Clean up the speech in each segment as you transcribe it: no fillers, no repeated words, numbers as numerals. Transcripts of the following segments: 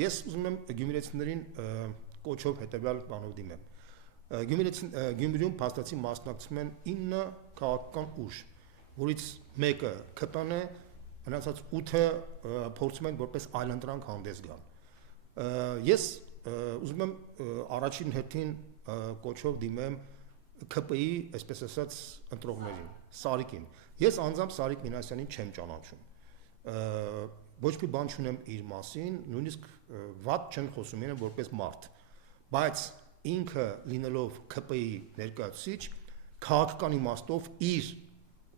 ես ուզում եմ գյումրեցիներին կոչով հետևյալ բանով դիմեմ։ Գյումրիում փաստացի մասնակցում են 9 քաղաքական ուժ, որից մեկը ԿՊՆ է, մնացած 8-ը փորձում են որպես այլընտրանք հանդես գալ։ Ես ուզում եմ առաջին հերթին կոչով դիմեմ ԿՊ-ի, այսպես ասած, ընտրողներին, Սարիկին։ Ես անձամբ Սարիկ Մինասյանին չեմ ճանաչում։ Ոչ մի բան չունեմ իր մասին, նույնիսկ վատ չեմ խոսում իրեն որպես մարդ, բայց ինքը լինելով ԿՊ-ի ներկայացուցիչ, քաղաքական իմաստով իր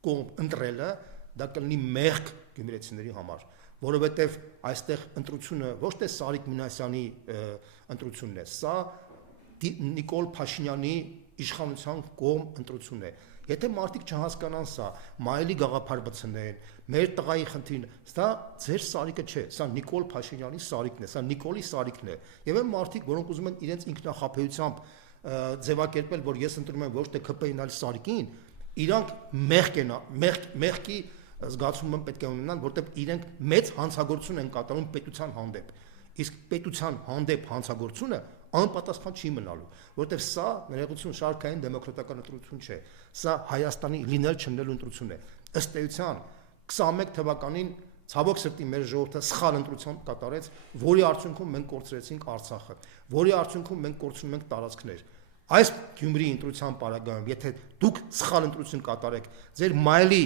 կողմ ընտրելը դա կլինի մեղք գյումրեցիների համար, որովհետև այստեղ ընտրությունը ոչ թե Սարիկ Մինասյանի ընտրությունն է, սա Նիկոլ Փաշինյանի իշխանության կողմ ընտրությունն է։ Եթե մարդիկ չհասկանան սա, մայելի գաղափար բցնեն, մեր տղայի խնդիրն, սա ձեր Սարիկը չէ, սա Նիկոլ Փաշինյանի Սարիկն է, սա Նիկոլի Սարիկն է։ Եվ այն մարդիկ, որոնք ուզում են իրենց ինքնախապեյությամբ ձևակերպել, որ ես ընտրում եմ ոչ թե ԿՊ-ին, այլ Սարիկին, իրանք մեղքի զգացումը պետք է ունենան, որտեղ իրենք մեծ հանցագործություն են կատարում պետության հանդեպ։ Իսկ պետության հանդեպ հանցագործությունը անպատասխան չի մնալու, որտեղ սա ներողություն շարքային դեմոկրատական ընտրություն չէ, սա Հայաստանի լինել չլինելու ընտրություն է։ Ըստ էության 21 թվականին ցավոք սրտի մեր ժողովուրդը սխալ ընտրություն կատարեց, որի արդյունքում մենք կորցրեցինք Արցախը, որի արդյունքում մենք կորցնում ենք տարածքներ։ Այս Գյումրիի ընտրության պարագայում, եթե դուք սխալ ընտրություն կատարեք, ձեր մայելի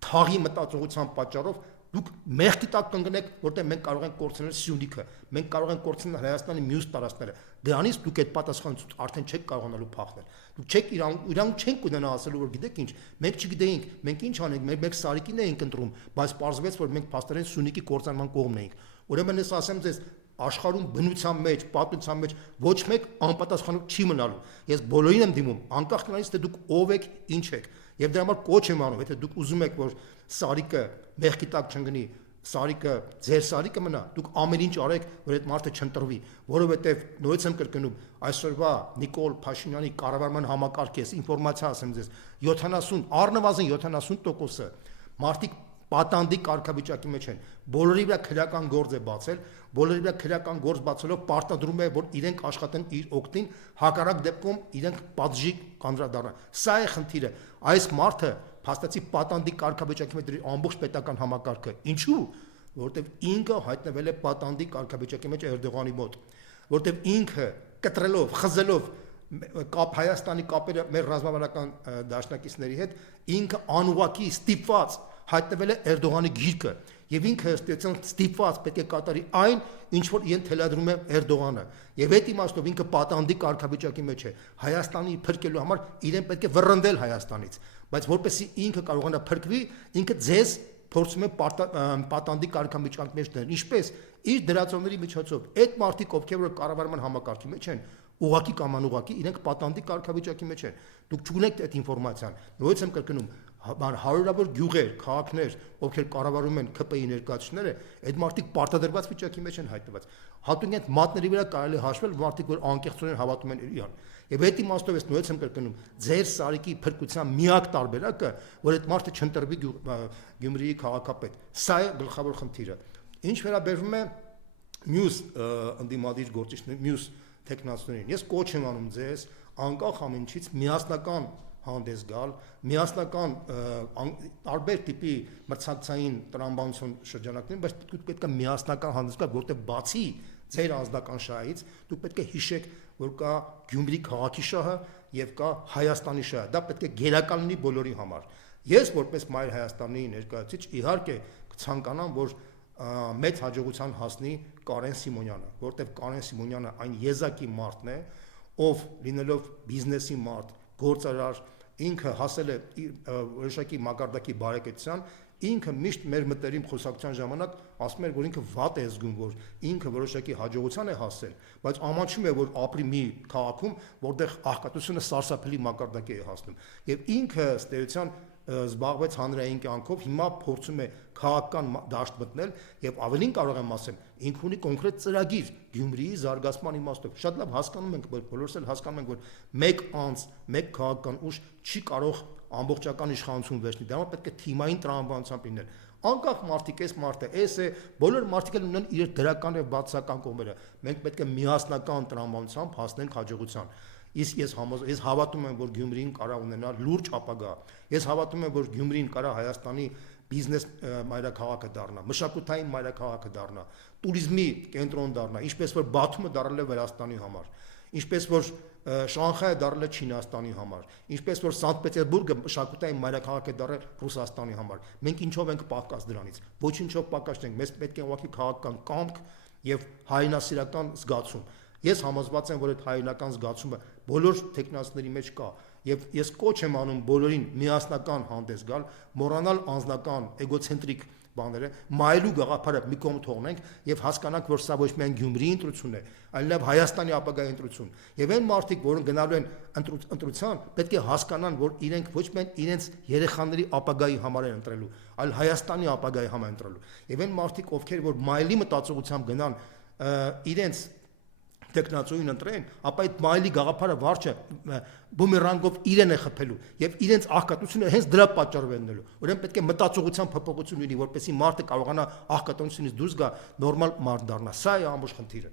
թաղի մտածողության պատճառով դուք մեղքի տակ կընկնեք, որտեղ մենք կարող ենք կորցնել Սյունիքը, մենք կարող ենք կորցնել Հայաստանի մյուս տարածքները։ Դրանից դուք այդ պատասխանատվություն արդեն չեք կարողանալու փախնել։ Դուք չեք իրանք չենք ունենա ասելու, որ գիտեք ինչ, մենք չգիտեինք, մենք ինչ անենք, մենք Սարիկին էինք ընտրում, բայց պարզվեց, որ մենք փաստորեն Սյունիքի կործանման կողմն էինք։ Ուրեմն ես ասեմ ձեզ, աշխարհում բնության մեջ, պատմության մեջ ոչ մեկ անպատասխանատու չի մնալու։ Ես բոլորին եմ դիմում, անկախ նրանից թե դուք ով եք, ինչ եք։ Եվ դրա համար կոչ եմ անում, եթե դուք ուզում եք, որ Սարիկը մեղքի տակ չընկնի, Սարիկը ձեր Սարիկը մնա, դուք ամեն ինչ արեք, որ այդ մարդը չընտրվի, որովհետև նորից եմ կրկնում, այսօրվա Նիկոլ Փաշինյանի կառավարման համակարգի ինֆորմացիա ասեմ ձեզ, 70, առնվազն 70%-ը մարդիկ պատանդի կարգավիճակի մեջ են, բոլորի վրա քրեական գործ է բացել, բոլորի վրա քրեական գործ բացելով պարտադրում է, որ իրենք աշխատեն իր օգտին, հակառակ դեպքում իրենք պատժի կանդրադառնան։ Սա է խնդիրը, այս մարդը փաստացի պատանդի կարգավիճակի մեջ դրի ամբողջ պետական համակարգը։ Ինչու՞, որովհետև ինքը հայտնվել է պատանդի կարգավիճակի մեջ Էրդողանի մոտ, որովհետև ինքը կտրելով, խզելով Հայաստանի կապերը մեր ռազմավարական դաշնակիցների հետ, ինքը անուղակի ստիպված հայտնվել է Էրդողանի գիրկը, եւ ինքը ստիպված պետք է կատարի այն, ինչ որ իրեն թելադրում է Էրդողանը, եւ այդ իմաստով ինքը պատանդի կարգավիճակի մեջ է, Հայաստանի փրկելու համար իրեն պետք է վռնդել Հայաստանից, բայց որպեսզի ինքը կարողանա փրկվի, ինքը ձեզ փորձում է պատանդի կարգավիճակի մեջ դնել, ինչպես իր դրածոների միջոցով, այդ մարդիկ, ովքեր որ կառավարման համակարգի մեջ են, ուղակի կամ անուղակի իրենք պատանդի կարգավիճակի մեջ են, դուք չունեք այդ ինֆորմացիան, նույնիսկ եմ կրկնում, հարյուրավոր գյուղեր, քաղաքներ, ովքեր կառավարում են ԿՊ-ի ներկայացուցիչները, այդ մարդիկ պարտադրված վիճակի մեջ են հայտնված։ Հատուկ այդ մատների վրա կարելի հաշվել մարդիկ, որ անկեղծորեն հավատում են իրան։ Եվ այդ իմաստով ես նույնիսկ եմ կրկնում, ձեր Սարիկի փրկության միակ տարբերակը, որ այդ մարդը չընտրվի Գյումրիի քաղաքապետ։ Սա է գլխավոր խնդիրը։ Ինչ վերաբերվում է մյուս ընդդիմադիր գործիչներին, մյուս տեխնացուներին, ես կոչ եմ անում ձեզ անկախ ամեն ինչից միասնական հանդես գալ, միասնական տարբեր տիպի մրցակցային տրամաբանություն շրջանակներին, բայց դուք պետք է միասնական հանդես գալ, որտեղ բացի ձեր անձնական շահից, դուք պետք է հիշեք, որ կա Գյումրի քաղաքի շահը եւ կա Հայաստանի շահը, դա պետք է գերակա լինի բոլորի համար։ Ես որպես Մայր Հայաստանի ներկայացուցիչ իհարկե կցանկանամ, որ մեծ հաջողության հասնի Կարեն Սիմոնյանը, որտեղ Կարեն Սիմոնյանը այն եզակի մարդն է, ով լինելով բիզնեսի մարդ, գործարար, ինքը հասել է որոշակի մակարդակի բարեկեցության, ինքը միշտ մեր մտերիմ խոսակցության ժամանակ ասում էր, որ ինքը վատ է զգում, որ ինքը որոշակի հաջողության է հասել, բայց ամաչում է, որ ապրի մի քաղաքում, որտեղ աղքատությունը սարսափելի մակարդակի է հասնում, եւ ինքը ըստ էության զբաղվեց հանրային կյանքով, հիմա փորձում է քաղաքական դաշտ մտնել եւ ավելին կարող եմ ասեմ, ինքը ունի կոնկրետ ծրագիր Գյումրիի զարգացման իմաստով։ Շատ լավ հասկանում ենք, բոլորս էլ հասկանում ենք, որ մեկ անձ, մեկ քաղաքական ուժ չի կարող ամբողջական իշխանություն վերցնել։ Դա պետք է թիմային տրամաբանությամբ լինել։ անկախ մարդիկ, այս մարդը, այս է, բոլոր մարդիկ ունեն իր դրական եւ բացական կողմերը։ Մենք պետք է միասնական տրամաբանությամբ հասնենք հաջողության։ Իսկ ես հավատում եմ, որ Գյումրին կարող ունենա լուրջ ապագա։ Ես հավատում եմ, որ Գյումրին կարող Հայաստանի բիզնես մայրաքաղաքը դառնա, մշակութային մայրաքաղաքը դառնա, туриզմի կենտրոն դառնա, ինչպես որ Բաթումը դառել է Վրաստանի համար, ինչպես որ Շանխայը դառել է Չինաստանի համար, ինչպես որ Սանտ Պետերբուրգը մշակութային մայրաքաղաք է դառել Ռուսաստանի համար։ Մենք ինչով ենք պակաս դրանից։ Ոչինչով պակաս չենք, մեզ պետք է ուղղակի քաղաքական կամք եւ հայրենասիրական զգացում։ Ես համոզված եմ, որ այդ հայրենական զգացումը բոլոր տեխնացիների մեջ կա, եւ ես կոչ եմ անում բոլորին միասնական հանդես գալ, մոռանալ անձնական էգոցենտրիկ բաները, մայլու գաղափարը մի կողմ թողնենք եւ հասկանանք, որ սա ոչ միայն Գյումրիի ընտրություն է, այլ նաեւ Հայաստանի ապագայի ընտրություն։ Եվ այն մարդիկ, որոնք գնալու են ընտրության, պետք է հասկանան, որ իրենք ոչ միայն իրենց երեխաների ապագայի համար են ընտրելու, այլ Հայաստանի ապագայի համար ընտրելու։ Եվ այն մարդիկ, ովքեր որ մայլի մտածողությամբ գնան իրենց տեխնացուին ընտրեն, ապա այդ մայլի գաղափարը վարչը բումերանգով իրեն է խփելու եւ իրենց աղքատությունը հենց դրա պատճառով է լինելու։ Ուրեմն պետք է մտածողության փոփոխություն լինի, որպեսզի մարդը կարողանա աղքատությունից դուրս գա, նորմալ մարդ դառնա։ Սա է ամբողջ խնդիրը։